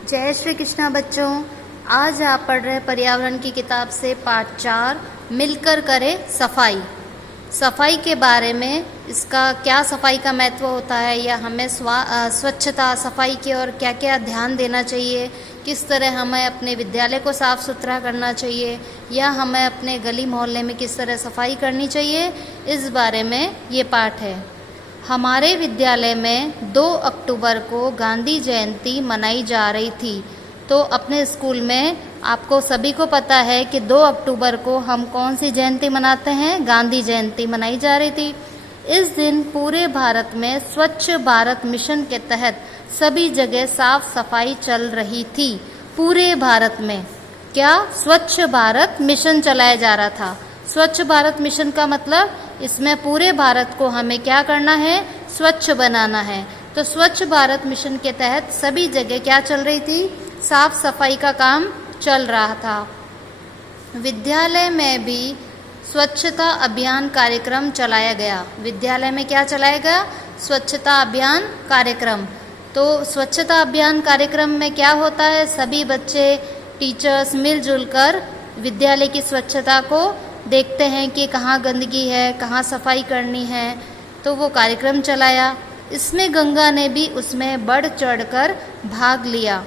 जय श्री कृष्णा बच्चों। आज आप पढ़ रहे पर्यावरण की किताब से पाठ 4 मिलकर करें सफाई। सफाई के बारे में, इसका क्या सफाई का महत्व होता है या हमें स्वच्छता सफाई की ओर क्या क्या ध्यान देना चाहिए, किस तरह हमें अपने विद्यालय को साफ़ सुथरा करना चाहिए या हमें अपने गली मोहल्ले में किस तरह सफाई करनी चाहिए, इस बारे में ये पाठ है। हमारे विद्यालय में 2 अक्टूबर को गांधी जयंती मनाई जा रही थी। तो अपने स्कूल में आपको सभी को पता है कि 2 अक्टूबर को हम कौन सी जयंती मनाते हैं, गांधी जयंती मनाई जा रही थी। इस दिन पूरे भारत में स्वच्छ भारत मिशन के तहत सभी जगह साफ सफाई चल रही थी। पूरे भारत में क्या स्वच्छ भारत मिशन चलाया जा रहा था। स्वच्छ भारत मिशन का मतलब इसमें पूरे भारत को हमें क्या करना है, स्वच्छ बनाना है। तो स्वच्छ भारत मिशन के तहत सभी जगह क्या चल रही थी, साफ सफाई का काम चल रहा था। विद्यालय में भी स्वच्छता अभियान कार्यक्रम चलाया गया। विद्यालय में क्या चलाया गया, स्वच्छता अभियान कार्यक्रम। तो स्वच्छता अभियान कार्यक्रम में क्या होता है, सभी बच्चे टीचर्स मिलजुल कर विद्यालय की स्वच्छता को देखते हैं कि कहाँ गंदगी है, कहाँ सफाई करनी है। तो वो कार्यक्रम चलाया। इसमें गंगा ने भी उसमें बढ़ चढ़कर भाग लिया।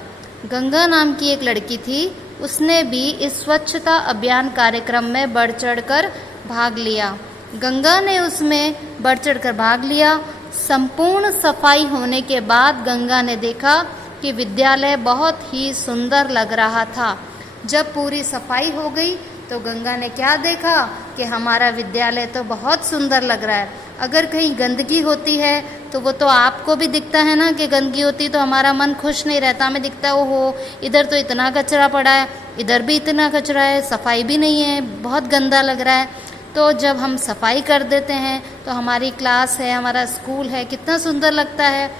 गंगा नाम की एक लड़की थी, उसने भी इस स्वच्छता अभियान कार्यक्रम में बढ़ चढ़कर भाग लिया। गंगा ने उसमें बढ़ चढ़कर भाग लिया। संपूर्ण सफाई होने के बाद गंगा ने देखा कि विद्यालय बहुत ही सुंदर लग रहा था। जब पूरी सफाई हो गई तो गंगा ने क्या देखा कि हमारा विद्यालय तो बहुत सुंदर लग रहा है। अगर कहीं गंदगी होती है तो वो तो आपको भी दिखता है ना कि गंदगी होती, तो हमारा मन खुश नहीं रहता। हमें दिखता है ओहो इधर तो इतना कचरा पड़ा है, इधर भी इतना कचरा है, सफाई भी नहीं है, बहुत गंदा लग रहा है। तो जब हम सफाई कर देते हैं तो हमारी क्लास है, हमारा स्कूल है, कितना सुंदर लगता है।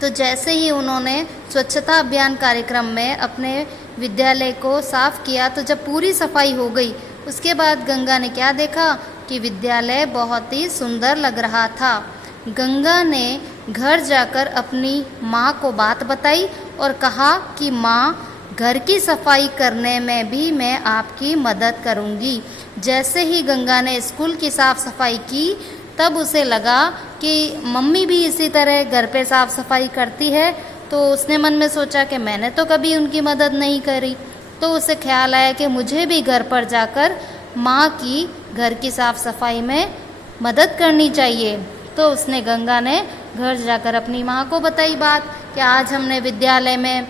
तो जैसे ही उन्होंने स्वच्छता अभियान कार्यक्रम में अपने विद्यालय को साफ किया, तो जब पूरी सफाई हो गई उसके बाद गंगा ने क्या देखा कि विद्यालय बहुत ही सुंदर लग रहा था। गंगा ने घर जाकर अपनी माँ को बात बताई और कहा कि माँ, घर की सफाई करने में भी मैं आपकी मदद करूँगी। जैसे ही गंगा ने स्कूल की साफ सफाई की तब उसे लगा कि मम्मी भी इसी तरह घर पे साफ सफाई करती है। तो उसने मन में सोचा कि मैंने तो कभी उनकी मदद नहीं करी। तो उसे ख्याल आया कि मुझे भी घर पर जाकर माँ की घर की साफ सफाई में मदद करनी चाहिए। तो उसने गंगा ने घर जाकर अपनी माँ को बताई बात कि आज हमने विद्यालय में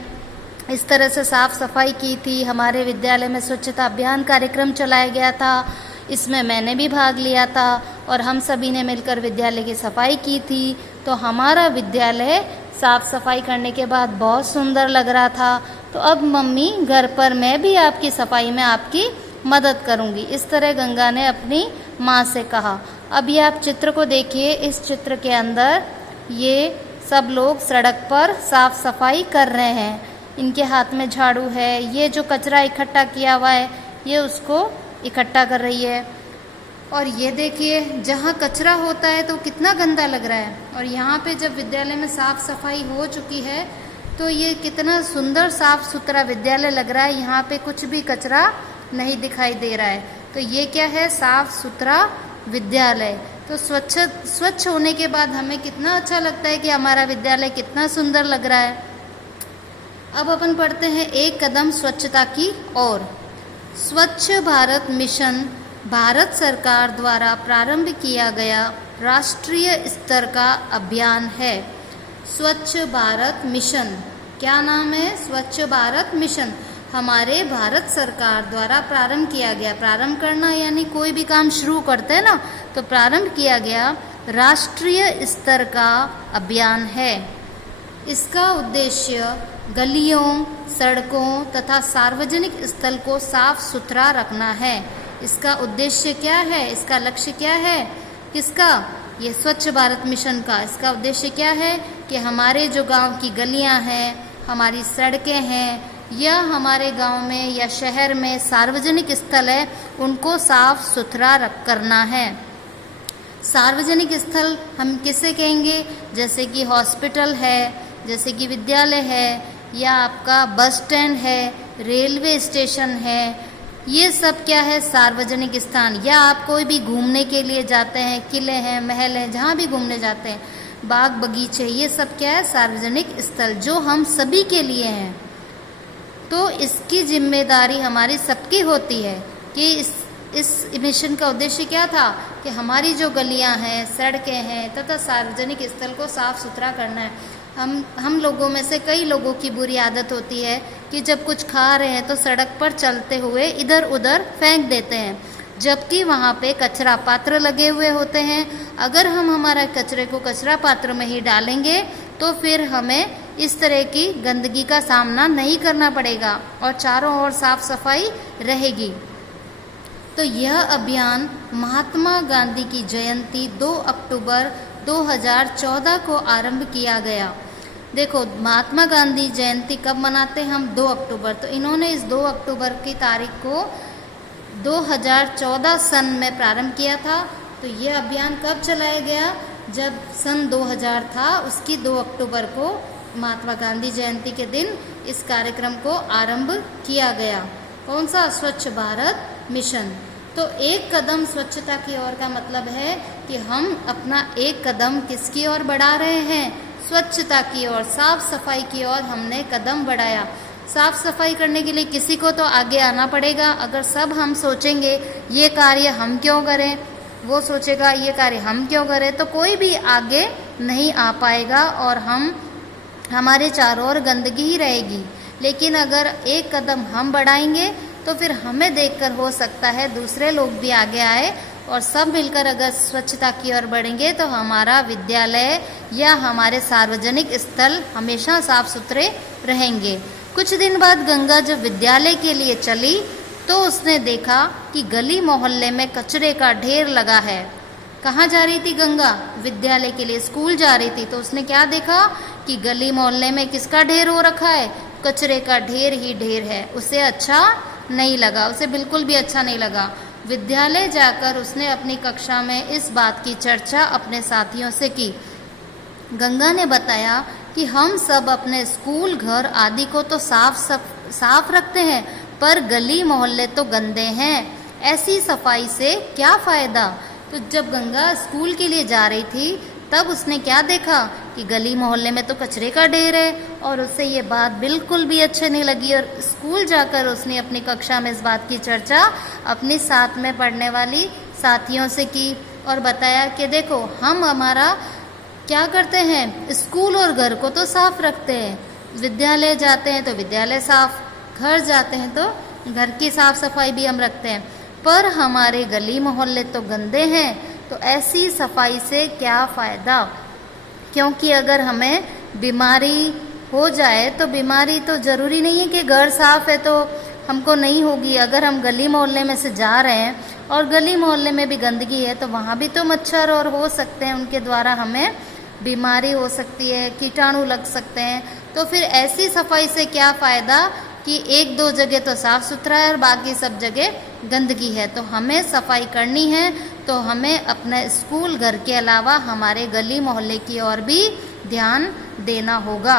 इस तरह से साफ सफाई की थी, हमारे विद्यालय में स्वच्छता अभियान कार्यक्रम चलाया गया था, इसमें मैंने भी भाग लिया था और हम सभी ने मिलकर विद्यालय की सफाई की थी। तो हमारा विद्यालय साफ सफाई करने के बाद बहुत सुंदर लग रहा था। तो अब मम्मी, घर पर मैं भी आपकी सफाई में आपकी मदद करूंगी। इस तरह गंगा ने अपनी माँ से कहा। अब ये आप चित्र को देखिए। इस चित्र के अंदर ये सब लोग सड़क पर साफ सफाई कर रहे हैं। इनके हाथ में झाड़ू है। ये जो कचरा इकट्ठा किया हुआ है ये उसको इकट्ठा कर रही है। और ये देखिए, जहाँ कचरा होता है तो कितना गंदा लग रहा है, और यहाँ पे जब विद्यालय में साफ सफाई हो चुकी है तो ये कितना सुंदर साफ सुथरा विद्यालय लग रहा है। यहाँ पे कुछ भी कचरा नहीं दिखाई दे रहा है। तो ये क्या है, साफ सुथरा विद्यालय। तो स्वच्छ होने के बाद हमें कितना अच्छा लगता है कि हमारा विद्यालय कितना सुंदर लग रहा है। अब अपन पढ़ते हैं एक कदम स्वच्छता की ओर। स्वच्छ भारत मिशन भारत सरकार द्वारा प्रारंभ किया गया राष्ट्रीय स्तर का अभियान है। स्वच्छ भारत मिशन, क्या नाम है, स्वच्छ भारत मिशन। हमारे भारत सरकार द्वारा प्रारंभ किया गया, प्रारंभ करना यानी कोई भी काम शुरू करते हैं ना, तो प्रारंभ किया गया राष्ट्रीय स्तर का अभियान है। इसका उद्देश्य गलियों, सड़कों तथा सार्वजनिक स्थल को साफ सुथरा रखना है। इसका उद्देश्य क्या है, इसका लक्ष्य क्या है, किसका, ये स्वच्छ भारत मिशन का। इसका उद्देश्य क्या है कि हमारे जो गांव की गलियां हैं, हमारी सड़कें हैं, या हमारे गांव में या शहर में सार्वजनिक स्थल है, उनको साफ सुथरा करना है। सार्वजनिक स्थल हम किसे कहेंगे, जैसे कि हॉस्पिटल है, जैसे कि विद्यालय है, या आपका बस स्टैंड है, रेलवे स्टेशन है, ये सब क्या है, सार्वजनिक स्थान। या आप कोई भी घूमने के लिए जाते हैं, किले हैं, महल हैं, जहाँ भी घूमने जाते हैं, बाग बगीचे, ये सब क्या है, सार्वजनिक स्थल जो हम सभी के लिए हैं। तो इसकी जिम्मेदारी हमारी सबकी होती है कि इस मिशन का उद्देश्य क्या था कि हमारी जो गलियां हैं, सड़कें हैं तथा सार्वजनिक स्थल को साफ सुथरा करना है। हम लोगों में से कई लोगों की बुरी आदत होती है कि जब कुछ खा रहे हैं तो सड़क पर चलते हुए इधर उधर फेंक देते हैं, जबकि वहाँ पे कचरा पात्र लगे हुए होते हैं। अगर हम हमारा कचरे को कचरा पात्र में ही डालेंगे तो फिर हमें इस तरह की गंदगी का सामना नहीं करना पड़ेगा और चारों ओर साफ सफाई रहेगी। तो यह अभियान महात्मा गांधी की जयंती 2 अक्टूबर 2014 को आरंभ किया गया। देखो, महात्मा गांधी जयंती कब मनाते हैं हम? 2 अक्टूबर। तो इन्होंने इस 2 अक्टूबर की तारीख को 2014 सन में प्रारंभ किया था। तो यह अभियान कब चलाया गया? जब सन 2000 था, उसकी 2 अक्टूबर को महात्मा गांधी जयंती के दिन इस कार्यक्रम को आरंभ किया गया। कौन सा? स्वच्छ भारत मिशन। तो एक कदम स्वच्छता की ओर का मतलब है कि हम अपना एक कदम किसकी ओर बढ़ा रहे हैं? स्वच्छता की ओर, साफ सफाई की ओर हमने कदम बढ़ाया। साफ सफाई करने के लिए किसी को तो आगे आना पड़ेगा। अगर सब हम सोचेंगे ये कार्य हम क्यों करें, वो सोचेगा ये कार्य हम क्यों करें, तो कोई भी आगे नहीं आ पाएगा और हमारे चारों ओर गंदगी ही रहेगी। लेकिन अगर एक कदम हम बढ़ाएंगे तो फिर हमें देखकर हो सकता है दूसरे लोग भी आगे आए और सब मिलकर अगर स्वच्छता की ओर बढ़ेंगे तो हमारा विद्यालय या हमारे सार्वजनिक स्थल हमेशा साफ सुथरे रहेंगे। कुछ दिन बाद गंगा जब विद्यालय के लिए चली तो उसने देखा कि गली मोहल्ले में कचरे का ढेर लगा है। कहाँ जा रही थी गंगा? विद्यालय के लिए, स्कूल जा रही थी। तो उसने क्या देखा कि गली मोहल्ले में किसका ढेर हो रखा है? कचरे का ढेर ही ढेर है। उसे अच्छा नहीं लगा, उसे बिल्कुल भी अच्छा नहीं लगा। विद्यालय जाकर उसने अपनी कक्षा में इस बात की चर्चा अपने साथियों से की। गंगा ने बताया कि हम सब अपने स्कूल, घर आदि को तो साफ रखते हैं, पर गली मोहल्ले तो गंदे हैं। ऐसी सफाई से क्या फ़ायदा? तो जब गंगा स्कूल के लिए जा रही थी तब उसने क्या देखा कि गली मोहल्ले में तो कचरे का ढेर है और उससे ये बात बिल्कुल भी अच्छी नहीं लगी। और स्कूल जाकर उसने अपनी कक्षा में इस बात की चर्चा अपनी साथ में पढ़ने वाली साथियों से की और बताया कि देखो, हम हमारा क्या करते हैं, स्कूल और घर को तो साफ रखते हैं, विद्यालय जाते हैं तो विद्यालय साफ, घर जाते हैं तो घर की साफ सफाई भी हम रखते हैं, पर हमारे गली मोहल्ले तो गंदे हैं। तो ऐसी सफाई से क्या फ़ायदा? क्योंकि अगर हमें बीमारी हो जाए तो बीमारी तो ज़रूरी नहीं है कि घर साफ है तो हमको नहीं होगी। अगर हम गली मोहल्ले में से जा रहे हैं और गली मोहल्ले में भी गंदगी है तो वहाँ भी तो मच्छर और हो सकते हैं, उनके द्वारा हमें बीमारी हो सकती है, कीटाणु लग सकते हैं। तो फिर ऐसी सफाई से क्या फ़ायदा कि एक दो जगह तो साफ़ सुथरा है और बाकी सब जगह गंदगी है। तो हमें सफाई करनी है तो हमें अपना स्कूल, घर के अलावा हमारे गली मोहल्ले की ओर भी ध्यान देना होगा।